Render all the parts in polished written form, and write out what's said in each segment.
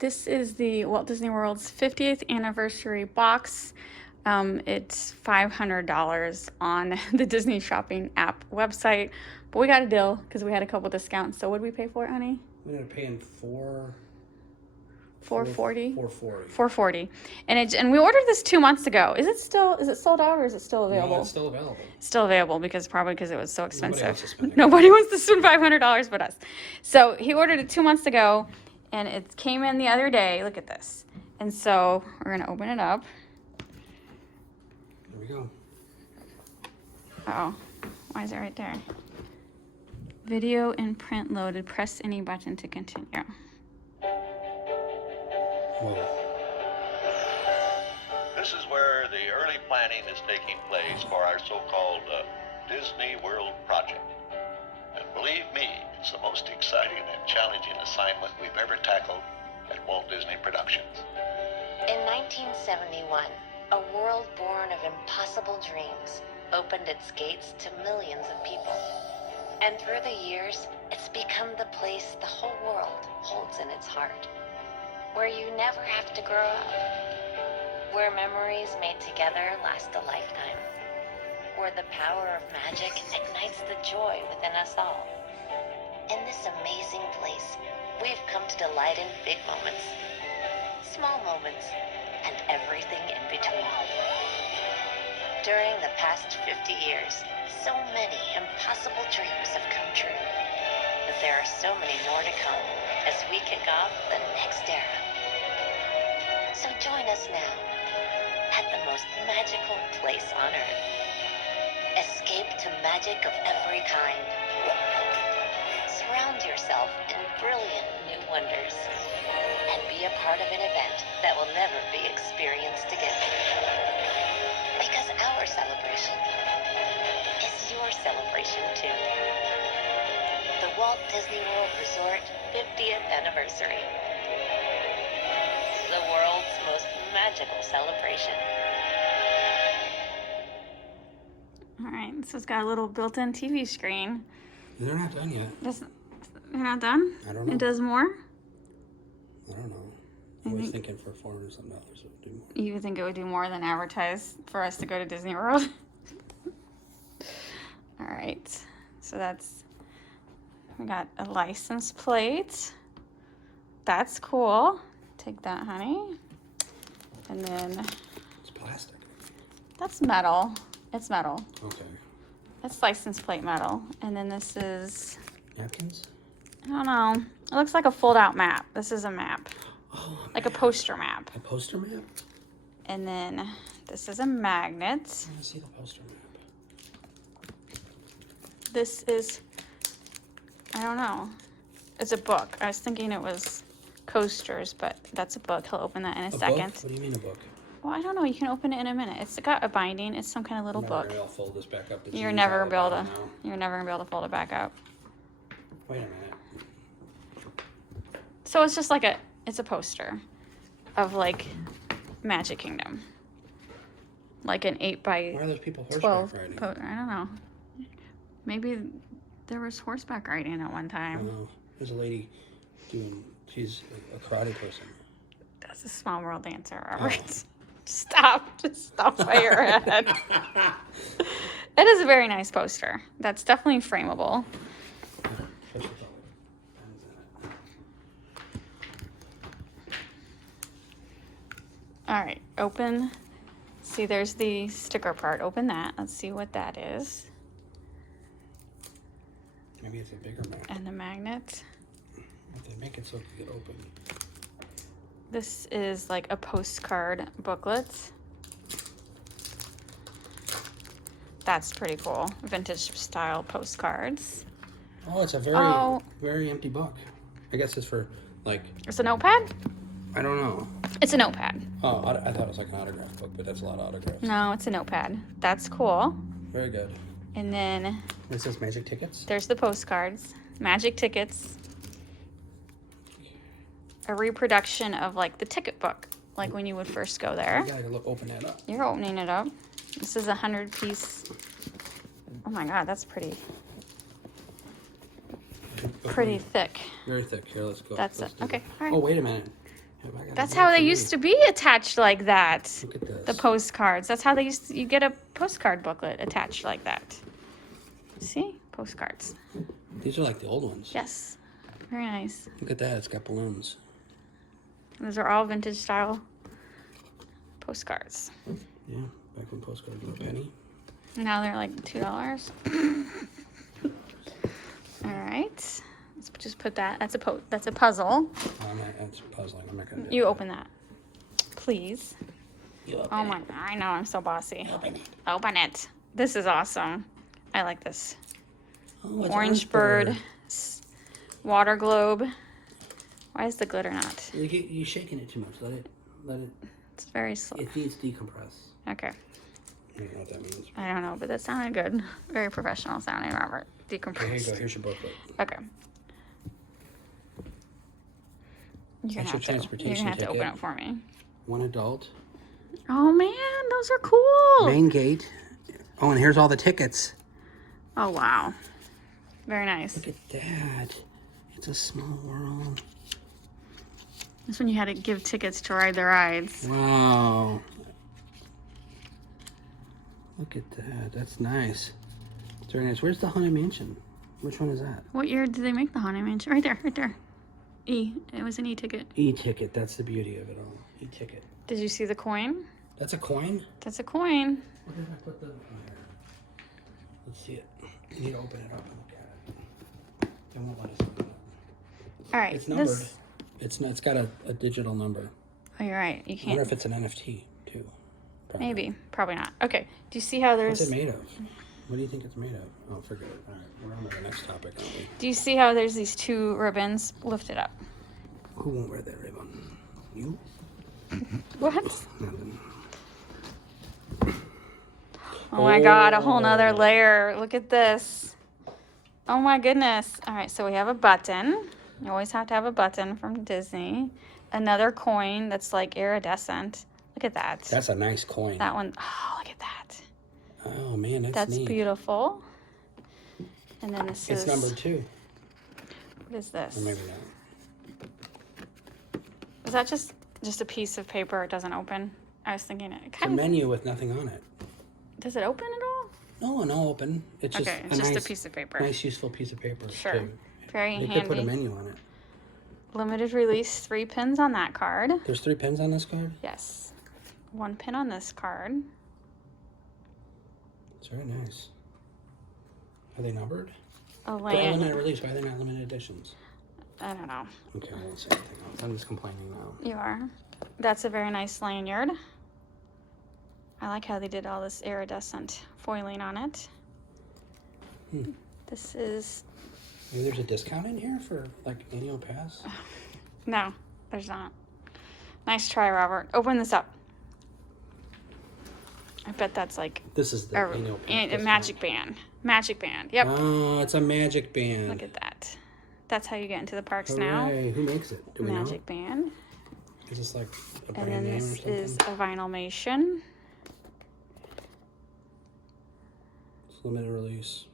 This is the Walt Disney World's 50th anniversary box. It's $500 on the Disney Shopping app website, but we got a deal because we had a couple discounts. So what did we pay for it, honey? We ended up paying $440. $440. And we ordered this 2 months ago. Is it sold out or is it still available? No, it's still available. Still available because it was so expensive. Nobody Wants to spend $500 but us. So he ordered it 2 months ago and it came in the other day. Look at this. And so we're gonna open it up. There we go. Uh-oh. Why is it right there? Video and print loaded. Press any button to continue. Whoa. This is where the early planning is taking place for our so-called Disney World project. And believe me, it's the most exciting and challenging assignment we've ever tackled at Walt Disney Productions. In 1971, a world born of impossible dreams opened its gates to millions of people. And through the years, it's become the place the whole world holds in its heart. Where you never have to grow up. Where memories made together last a lifetime. Where the power of magic ignites the joy within us all. In this amazing place, we've come to delight in big moments, small moments, and everything in between. During the past 50 years, so many impossible dreams have come true. But there are so many more to come as we kick off the next era. So join us now at the most magical place on earth. Escape to magic of every kind. Surround yourself in brilliant new wonders and be a part of an event that will never be experienced again. Because our celebration is your celebration too. The Walt Disney World Resort 50th anniversary. The world's most magical celebration. All right, so it's got a little built-in TV screen. They're not done yet. They're not done? I don't know. It does more? I don't know. I was thinking for $400 something it would do more. You would think it would do more than advertise for us to go to Disney World? All right, so we got a license plate. That's cool. Take that, honey. And then It's plastic. that's metal. It's metal. Okay. That's license plate metal. And then this is, Napkins? I don't know. It looks like a fold-out map. This is a map. Oh, Like a poster map. a poster map? And then this is a magnet. I want to see the poster map. This is, I don't know. It's a book. I was thinking it was coasters, but that's a book. He'll open that in a second. Book? What do you mean a book? Well, I don't know. You can open it in a minute. It's got a binding. It's some kind of little book. I'll fold this back up. You're never gonna be able to. You're never gonna be able to fold it back up. Wait a minute. So it's just like it's a poster of like Magic Kingdom, like an 8 by Why are those people 12. horseback riding? I don't know. Maybe there was horseback riding at one time. Oh, there's a lady she's a karate person. That's a Small World dancer, Robert. Stop. Just stop by your head. It is a very nice poster. That's definitely frameable. All right, open. See, there's the sticker part. Open that. Let's see what that is. Maybe it's a bigger map. And the magnet. If they make it so it can get open. This is like a postcard booklet. That's pretty cool. Vintage style postcards. Oh, it's a very empty book. I guess it's for like. It's a notepad? I don't know. It's a notepad. Oh, I thought it was like an autograph book, but that's a lot of autographs. No, it's a notepad. That's cool. Very good. And then It says magic tickets. there's the postcards, magic tickets, a reproduction of like the ticket book, like when you would first go there. You gotta open that up. You're opening it up. This is a 100-piece. Oh my God, that's pretty thick. Very thick. Here, let's go. That's Let's it. do Okay, that. all right. Oh, wait a minute. That's how they used to be attached like that. Look at this. The postcards. That's how they used to, you get a postcard booklet attached like that. See? Postcards. These are like the old ones. Yes. Very nice. Look at that. It's got balloons. Those are all vintage style postcards. Yeah, back when postcards were a penny. Now they're like $2. All right. Let's just put that. That's a puzzle. That's puzzling. I'm not gonna do You that. open that, please. You open Oh it. my! I know I'm so bossy. Open it. Open it. This is awesome. I like this. Oh, it's Orange bird, water globe. Why is the glitter not? You're shaking it too much. Let it. It's very slow. It needs to decompress. Okay. I don't know what that means. I don't know, but that sounded good. Very professional sounding, Robert. Okay, here you go. Decompressed. Here's your booklet. Okay. You're That's gonna your have to transportation open ticket. it for me. One adult. Oh man, those are cool. Main gate. Oh, and here's all the tickets. Oh wow. Very nice. Look at that. It's a small world. That's when you had to give tickets to ride the rides. Wow. Look at that. That's nice. It's very nice. Where's the Haunted Mansion? Which one is that? What year did they make the Haunted Mansion? Right there, right there. E. It was an E-ticket. E-ticket. That's the beauty of it all. E-ticket. Did you see the coin? That's a coin? That's a coin. Where did I put the... Oh, here. Let's see it. You need to open it up and look at it. They won't let us open it. All right. It's numbered. It's got a digital number. Oh, you're right. You I wonder can't. if it's an NFT, too. Probably. Maybe. Probably not. Okay. Do you see how What's there's... it made of? What do you think it's made of? Oh, forget it. All right, we're on to the next topic, aren't we? Do you see how there's these two ribbons? Lift it up. Who won't wear that ribbon? You? What? Nothing. Oh my God, a whole nother layer. Look at this. Oh my goodness. All right, so we have a button. You always have to have a button from Disney. Another coin that's like iridescent. Look at that. That's a nice coin. That one. Oh, look at that. Oh, man, That's neat. beautiful. And then this It's is... number 2. What is this? Or maybe not. Is that just a piece of paper? It doesn't open? I was thinking it It's a kind of... menu with nothing on it. Does it open at all? No, no open. It's just Okay, a it's just nice, a piece of paper. nice, useful piece of paper. Sure. Too. Very They handy. could put a menu on it. Limited release, 3 pins on that card. There's 3 pins on this card? Yes. 1 pin on this card. It's very nice. Are they numbered? A They're limited lanyard. release. Why are they not limited editions? I don't know. Okay, I won't say anything else. I'm just complaining now. You are. That's a very nice lanyard. I like how they did all this iridescent foiling on it. Hmm. This is... Maybe there's a discount in here for, like, annual pass? No, there's not. Nice try, Robert. Open this up. I bet that's like This is the annual pass. a discount. magic band. Magic band. Yep. Oh, it's a magic band. Look at that. That's how you get into the parks now. Hooray. Who makes it? Do we Magic band. know? Is this like a And brand then name or this something? is a vinylmation. It's limited release.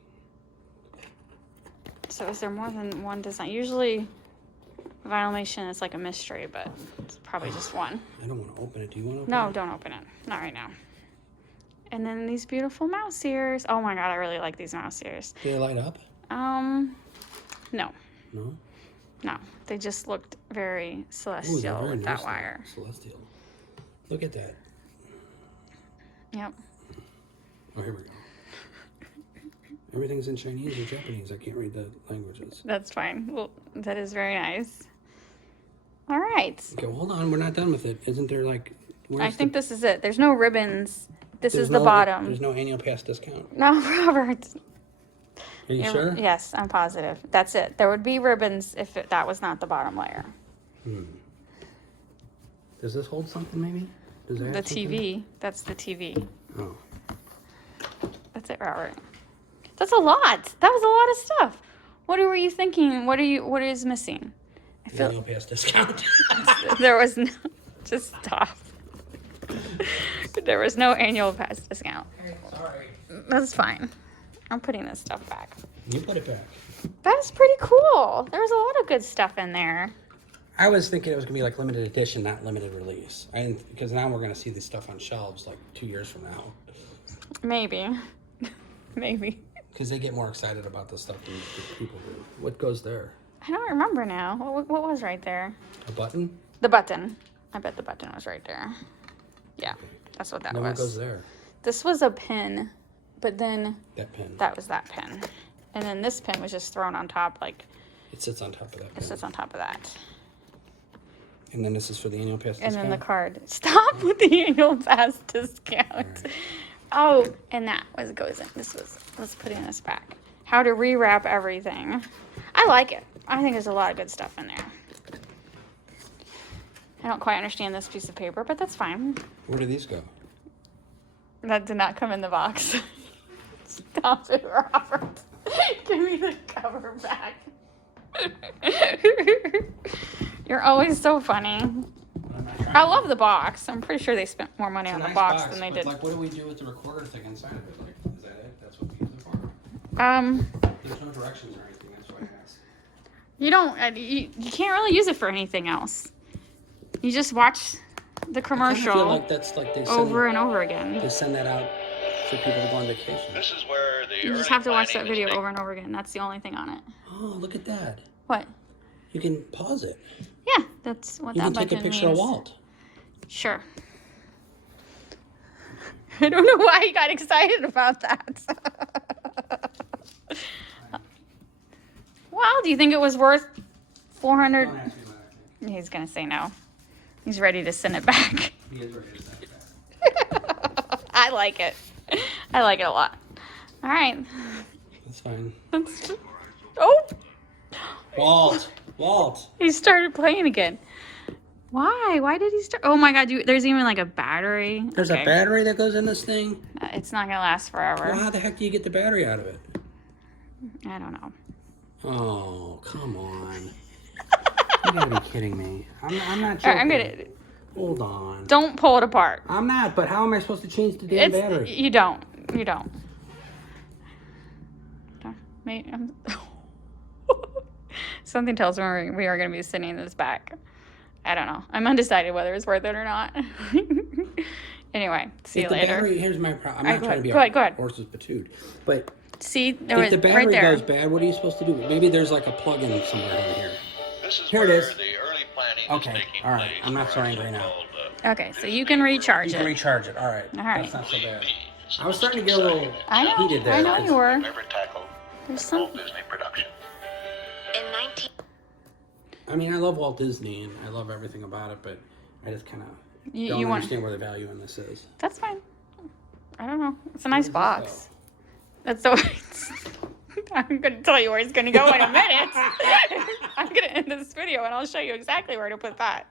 So is there more than one design? Usually vinylmation is like a mystery, but it's probably just one. I don't want to open it. Do you want to open No, it? don't open it. Not right now. And then these beautiful mouse ears. Oh my God, I really like these mouse ears. Do they light up? No. No? No. They just looked very Ooh, they're celestial very with that nice, wire. Celestial. Look at that. Yep. Oh, here we go. Everything's in Chinese or Japanese. I can't read the languages. That's fine. Well, that is very nice. All right. Okay, well, hold on. We're not done with it. Isn't there like... I think this is it. There's no ribbons. This there's is the no- bottom. There's no annual pass discount. No, Robert. Are you sure? Yes, I'm positive. That's it. There would be ribbons if that was not the bottom layer. Does this hold something maybe? Does that The have something? TV. That's the TV. Oh. That's it, Robert. That's a lot. That was a lot of stuff. What were you thinking? What is missing? I feel Annual pass discount. there was no. Just stop. There was no annual pass discount. Sorry. That's fine. I'm putting this stuff back. You put it back. That's pretty cool. There was a lot of good stuff in there. I was thinking it was gonna be like limited edition, not limited release. Because now we're gonna see this stuff on shelves like 2 years from now. Maybe. Maybe. Because they get more excited about this stuff than people do. What goes there? I don't remember now. What was right there? A button? The button. I bet the button was right there. Yeah, that's what that No, was. what goes there? This was a pin, but then That pin. that was that pin. And then this pin was just thrown on top, like It sits on top of that it pin. sits on top of that. And then this is for the annual pass And then the discount? card. Stop with the annual pass discount. Right. Oh, and that goes in. Let's put in this back. How to rewrap everything. I like it. I think there's a lot of good stuff in there. I don't quite understand this piece of paper, but that's fine. Where do these go? That did not come in the box. Stop it, Robert. Give me the cover back. You're always so funny. I love the box. I'm pretty sure they spent more money on the box than they did. Like, what do we do with the recorder thing inside of it? Like, is that it? That's what we use it for? There's no directions or anything. That's why I asked. You don't. You can't really use it for anything else. You just watch the I commercial feel like that's like they send, over and over again. they send that out for people to go on vacation. This is where the You just early have to watch that planning is video taking- over and over again. That's the only thing on it. Oh, look at that. What? You can pause it. Yeah, that's what You that can take button a picture means. of Walt. Sure. I don't know why you got excited about that. Well, do you think it was worth 400? Don't ask me what I think. He's gonna say no. He's ready to send it back. He is ready to send it back. I like it. I like it a lot. All right. That's fine. Oh, Walt. he started playing again. Why? Why did he start? Oh my God! There's even like a battery. There's Okay. a battery that goes in this thing? It's not gonna last forever. Well, how the heck do you get the battery out of it? I don't know. Oh, come on. You gotta be kidding me. I'm not All joking. right, I'm gonna. Hold on. Don't pull it apart. I'm not, but how am I supposed to change the damn It's battery? you don't. You don't. Something tells me we are going to be sending this back. I don't know. I'm undecided whether it's worth it or not. Anyway, see you If the later. battery, here's my problem. I'm Alright, not trying to be go ahead. a horse's patooed. But See, there if was the battery right there. goes bad, what are you supposed to do? Maybe there's like a plug-in somewhere down here. This is Here it where is. the early planning Okay, is taking all right. place I'm not for so our angry now. so-called, Okay, so you can recharge You can it. recharge it. All right. All right. That's not so bad. Believe me, it's the I was most starting to get a little exciting I know. heated there. I know you were. ever tackled There's a full some. Disney production. In 19... I mean, I love Walt Disney and I love everything about it, but I just kind of You don't want? understand where the value in this is. That's fine. I don't know. It's a nice does this box. That's so. I'm gonna tell you where it's gonna go in a minute. I'm gonna end this video and I'll show you exactly where to put that.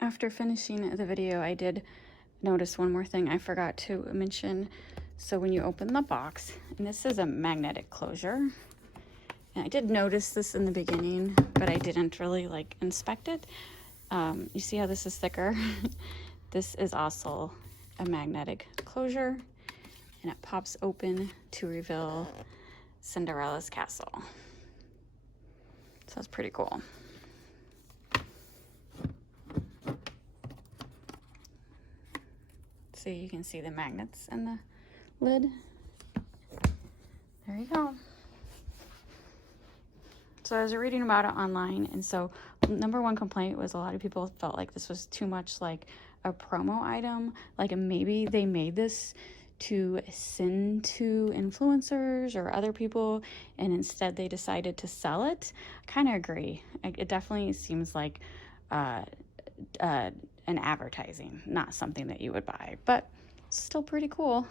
After finishing the video, I did notice one more thing I forgot to mention. So when you open the box, and this is a magnetic closure, and I did notice this in the beginning, but I didn't really like inspect it. You see how this is thicker? This is also a magnetic closure, and it pops open to reveal Cinderella's castle. So that's pretty cool. So you can see the magnets in the lid. There you go. So I was reading about it online, and so number one complaint was a lot of people felt like this was too much like a promo item, like maybe they made this to send to influencers or other people, and instead they decided to sell it. I kind of agree. It definitely seems like an advertising, not something that you would buy, but still pretty cool.